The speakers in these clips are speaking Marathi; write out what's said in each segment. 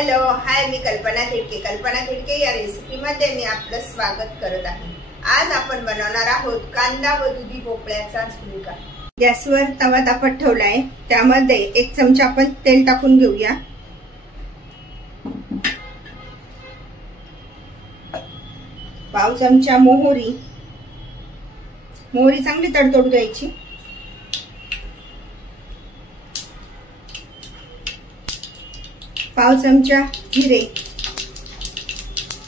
हॅलो हाय, मी कल्पना खिडके. कल्पना खिडके या रेसिपीमध्ये मी आपलं स्वागत करत आहे. आज आपण बनवणार आहोत कांदा व दुधी भोपळ्याचा झुणका. गॅसवर तवा तापत ठेवलाय. त्यामध्ये 1 चमचा आपण तेल टाकून घेऊया. पाव चमचा मोहरी चांगली तडतडू द्यायची. पाव चमचा जिरे,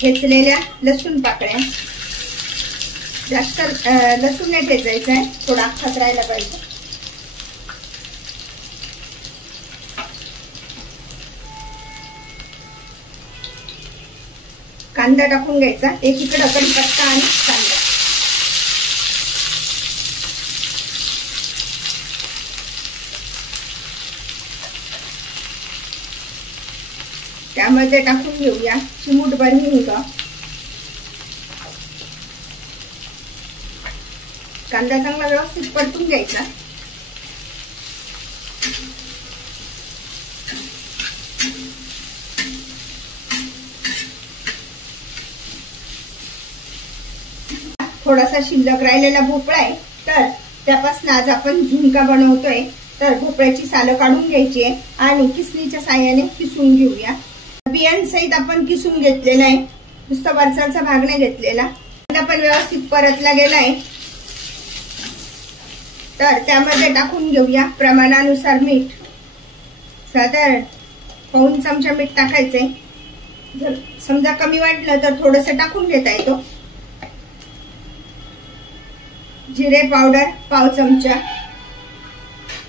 ठेचलेल्या लसूण पाकळ्या. जास्त लसूण नाही ठेचायचा आहे, थोडा अख्खाच राहायला पाहिजे. कांदा टाकून घ्यायचा. एकीकडे कढीपत्ता आणि कांदा. त्यामध्ये टाकून घेऊया चिमूटभर हिंग. कांदा चांगला व्यवस्थित परतून घ्यायचा. थोडासा शिल्लक राहिलेला भोपळा आहे, तर त्यापासून आज आपण झुणका बनवतोय. तर भोपळ्याची सालं काढून घ्यायची आहे आणि किसणीच्या साहाय्याने किसून घेऊया. बियांसहित आपण किसून घेतलेला आहे, नुसता वरचा भाग नाही घेतलेला. कांदा पण व्यवस्थित परतला गेलाय. तर त्यामध्ये टाकून घेऊया प्रमाणानुसार मीठ. साधारण पाऊण चमचा मीठ टाकायचंय. जर समजा कमी वाटलं तर थोडस टाकून घेता येतो. जिरे पावडर पाव चमचा,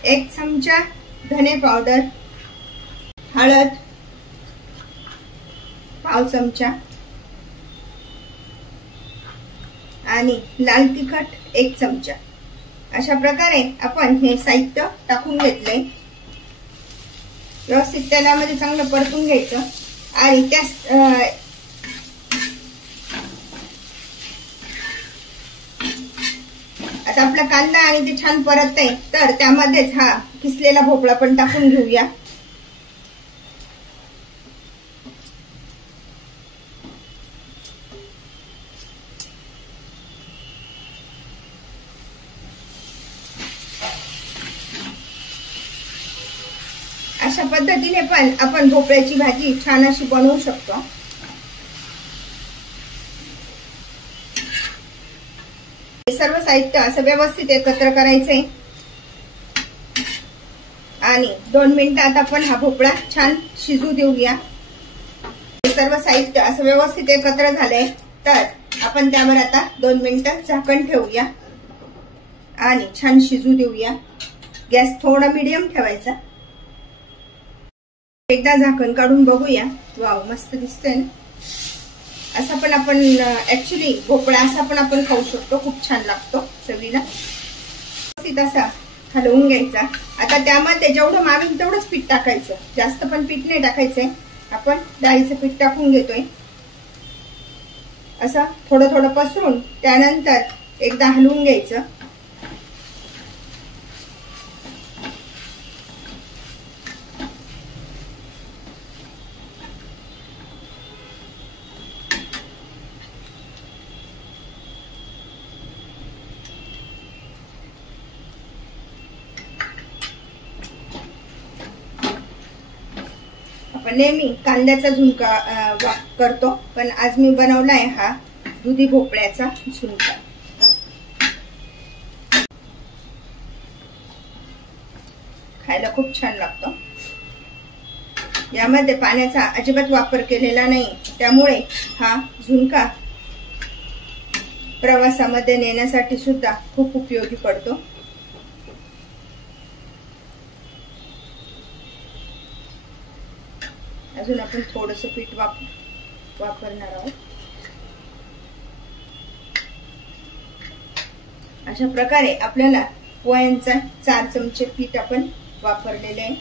1 चमचा धने पावडर, हळद पाव चमचा आणि लाल तिखट 1 चमचा. अशा प्रकारे आपण हे साहित्य टाकून घेतलंय. व्यवस्थित तेलामध्ये चांगलं परतून घ्यायचं. आणि त्या आता आपला कांदा आणि ते छान परततंय, तर त्यामध्येच हा किसलेला भोपळा पण टाकून घेऊया. अशा पद्धतीने पण आपण भोपळ्याची भाजी छान अशी बनवू शकतो. हे सर्व साहित्य असं व्यवस्थित एकत्र करायचंय आणि 2 मिनिटात आपण हा भोपळा छान शिजू देऊया. हे सर्व साहित्य असं व्यवस्थित एकत्र झालंय, तर आपण त्यावर आता 2 मिनिटं झाकण ठेवूया आणि छान शिजू देऊया. गॅस थोडा मीडियम ठेवायचा. एकदा झाकण काढून बघूया. वाव, मस्त दिसतंय ना. असा पण आपण ऍक्च्युली भोपळा असा पण आपण खाऊ शकतो, खूप छान लागतो चवीला. असा हलवून घ्यायचा. आता त्यामध्ये जेवढं मावेल तेवढंच पीठ टाकायचं, जास्त पण पीठ नाही टाकायचंय. आपण डाळीचं पीठ टाकून घेतोय. असं थोडं थोडं पसरून त्यानंतर एकदा हलवून घ्यायचं. आपण नेहमी कांद्याचा झुणका करतो, पण आज मी बनवलाय हा दुधी भोपळ्याचा झुणका. खायला खूप छान लागतो. यामध्ये पाण्याचा अजिबात वापर केलेला नाही, त्यामुळे हा झुणका प्रवासामध्ये नेण्यासाठी सुद्धा खूप उपयोगी पडतो. अजून आपण थोडंसं पीठ वापरणार आहोत. अशा प्रकारे आपल्याला पोह्यांचा 4 चमचे पीठ आपण वापरलेले आहे.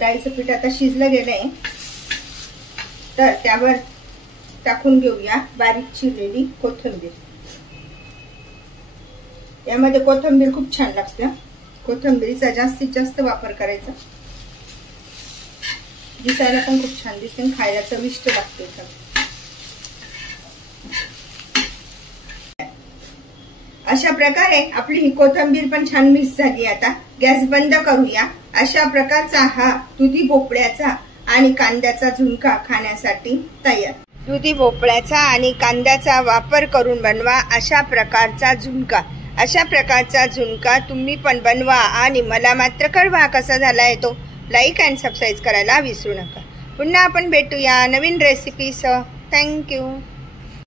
डाळीचं पीठ आता शिजलं गेलंय, तर त्यावर टाकून घेऊया बारीक चिरलेली कोथिंबीर. यामध्ये कोथिंबीर खूप छान लागते. कोथिंबीरीचा जास्तीत जास्त वापर करायचा. दिसायला पण खूप छान दिसते, खायला चविष्ट लागते. अशा प्रकारे आपली ही कोथिंबीर पण छान मिक्स झाली. आता गॅस बंद करूया. अशा प्रकारचा हा दुधी भोपळ्याचा आणि कांद्याचा झुणका खाण्यासाठी तयार. दुधी भोपळ्याचा आणि कांद्याचा वापर करून बनवा अशा प्रकारचा झुणका. अशा प्रकारचा झुणका तुम्ही पण बनवा आणि मला मात्र कळवा कसा झालाय तो. लाईक अँड सबस्क्राईब करायला विसरू नका. पुन्हा आपण भेटूया नवीन रेसिपीसह. थँक्यू.